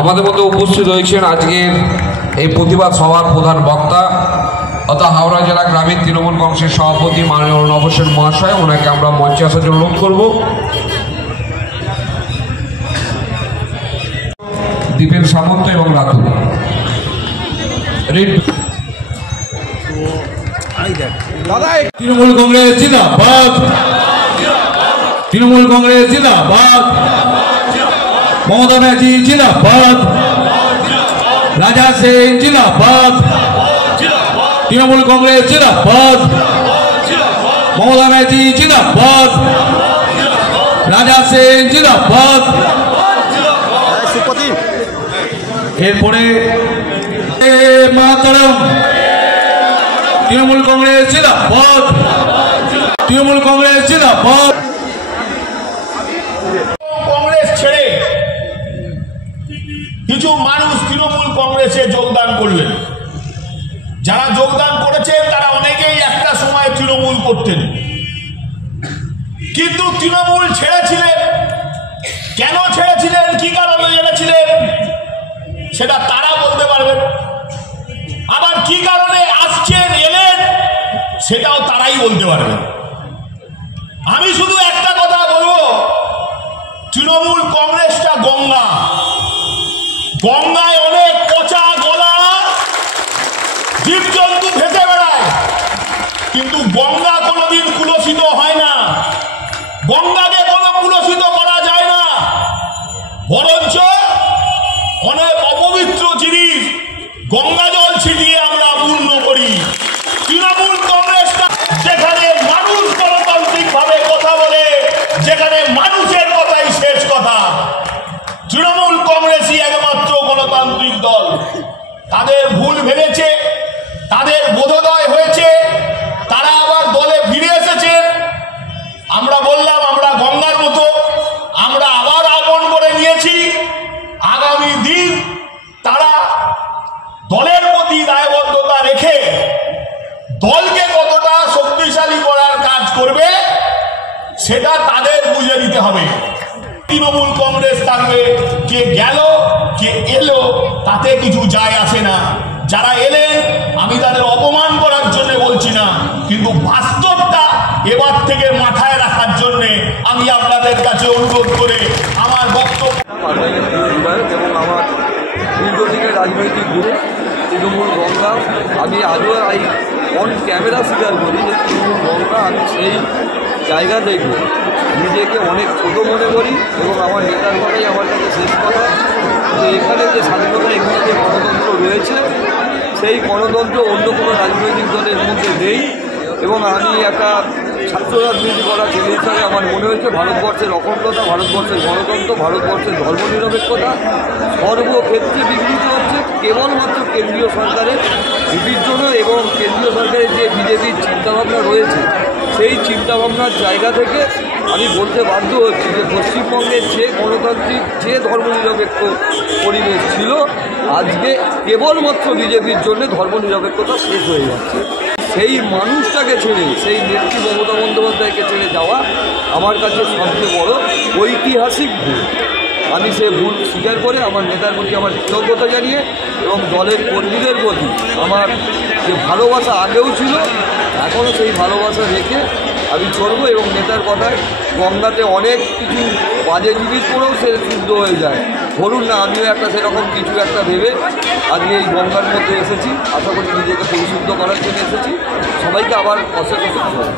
আমাদের মধ্যে উপস্থিত রয়েছেন আজকের এই প্রতিবাদ সভার প্রধান বক্তা অর্থাৎ হাওড়া জেলা গ্রামীণ তৃণমূল কংগ্রেসের সভাপতি মাননীয় অর্ণব হোসেন মহাশয়। ওনাকে আমরা মঞ্চে আসার জন্য অনুরোধ করব। দীপেন সামন্ত এবং রাতুল তৃণমূল কংগ্রেস জিন্দাবাদ, তৃণমূল কংগ্রেস জিন্দাবাদ, মমতা ব্যানার্জি জিন্দাবাদ, রাজা সিং জিন্দাবাদ, তৃণমূল কংগ্রেস জিন্দাবাদ, মমতা ব্যানার্জি জিন্দাবাদ, রাজা সিং জিন্দাবাদ। এরপরে মাতরম, তৃণমূল কংগ্রেস জিন্দাবাদ, তৃণমূল কংগ্রেস জিন্দাবাদ। কংগ্রেস ছেড়ে কিছু মানুষ তৃণমূল কংগ্রেসে যোগদান করলেন। যারা যোগদান করেছেন তারা অনেকেই একটা সময় তৃণমূল করতেন, কিন্তু তৃণমূল ছেড়েছিলেন। কেন ছেড়েছিলেন, কি কারণে ছেড়েছিলেন সেটা তারা বলতে পারবেন। আবার কি কারণে আসছেন এলেন সেটাও তারাই বলতে পারবেন। আমি শুধু একটা কথা বলবো, তৃণমূল কংগ্রেসটা গঙ্গা, গঙ্গায় অনেক পচা গলা জীবজন্তু ভেসে বেড়ায়, কিন্তু গঙ্গা কোনোদিন কুলসিত হয় না। গঙ্গাকে কোনো কুলসিত করা যায় না, বরঞ্চ অনেক অপবিত্র জিনিস গঙ্গা জল ছিটিয়ে আমরা পূর্ণ করি। তৃণমূল কংগ্রেসটা যেখানে মানুষ গণতান্ত্রিক ভাবে কথা বলে, যেখানে মানুষের কথাই শেষ কথা, তৃণমূল কংগ্রেসই একমাত্র গণতান্ত্রিক দল। তাদের ভুল ভেবেছে, তাদের বোধোদয় হয়েছে, তারা আবার দলে ফিরে এসেছেন। আমরা বললাম আমরা গঙ্গার মতো, আমরা আবার আপন করে নিয়েছি। আগামী দিন তারা দলের প্রতি দায়বদ্ধতা রেখে দলকে কতটা শক্তিশালী করার কাজ করবে সেটা তাদের বুঝে নিতে হবে। তৃণমূল কংগ্রেস থাকবে, কে গেল কে এলো তাতে কিছু যায় আসে না। যারা এলেন আমি তাদের অপমান করার জন্য বলছি না, কিন্তু বাস্তবটা এবার থেকে মাথায় রাখার জন্য আমি আপনাদের কাছে অনুরোধ করে আমার বক্তব্য। এবং আমার দীর্ঘদিনের রাজনৈতিক গুরু তৃণমূল গঙ্গা, আমি আজও এই অন ক্যামেরা স্বীকার করি যে তৃণমূল গঙ্গা, আমি সেই জায়গা থেকে নিজেকে অনেক ছোটো মনে করি। এবং আমার নেতার কথাই আমার কাছে শেষ কথা, যে এখানে যে স্বাধীনতা, এখানে যে গণতন্ত্র রয়েছে, সেই গণতন্ত্র অন্য কোনো রাজনৈতিক দলের মধ্যে নেই। এবং আমি একটা ছাত্র রাজনীতি করা ছেলে হিসাবে আমার মনে হয়েছে ভারতবর্ষের অখণ্ডতা, ভারতবর্ষের গণতন্ত্র, ভারতবর্ষের ধর্মনিরপেক্ষতা সর্বক্ষেত্রে বিঘ্নিত হচ্ছে কেবলমাত্র কেন্দ্রীয় সরকারের নীতির জন্য। এবং কেন্দ্রীয় সরকারের যে বিজেপির চিন্তাভাবনা রয়েছে, সেই চিন্তাভাবনার জায়গা থেকে আমি বলতে বাধ্য হচ্ছি যে পশ্চিমবঙ্গের যে গণতান্ত্রিক, যে ধর্মনিরপেক্ষ পরিবেশ ছিল, আজকে কেবলমাত্র বিজেপির জন্য ধর্মনিরপেক্ষতা শেষ হয়ে যাচ্ছে। সেই মানুষটাকে ছেড়ে, সেই নেত্রী মমতা বন্দ্যোপাধ্যায়কে ছেড়ে যাওয়া আমার কাছে সবচেয়ে বড় ঐতিহাসিক ভুল। আমি সে ভুল স্বীকার করে আমার নেতার প্রতি আমার কৃতজ্ঞতা জানিয়ে এবং দলের কর্মীদের প্রতি আমার যে ভালোবাসা আগেও ছিল, এখনও সেই ভালোবাসা রেখে আমি চলবো। এবং নেতার কথায় গঙ্গাতে অনেক কিছু বাজে জিনিস করেও সে শুদ্ধ হয়ে যায়, ধরুন না, আমিও একটা সেরকম কিছু একটা ভেবে আজকে এই গঙ্গার মধ্যে এসেছি। আশা করি নিজেকে পরিশুদ্ধ করার জন্য এসেছি। সবাইকে আবার অশেষ অশেষ